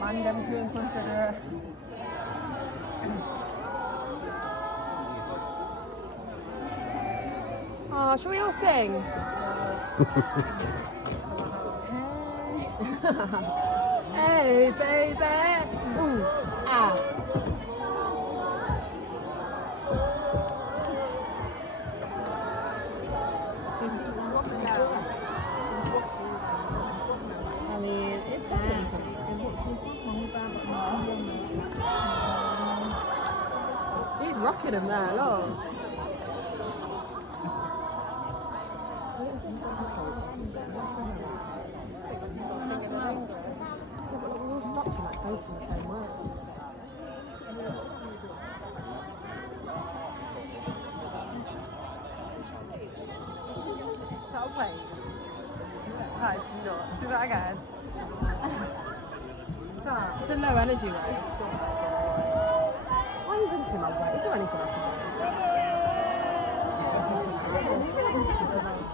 Man them to consider. Oh, shall we all sing? Hey, baby. Ooh, ah. I mean, it's definitely something. He's rocking him there, look. We're all stopped in like facing the same way. That'll play. That is nuts. Do that again. It's a low energy race. Why are you rinsing my way? Is there anything I can do?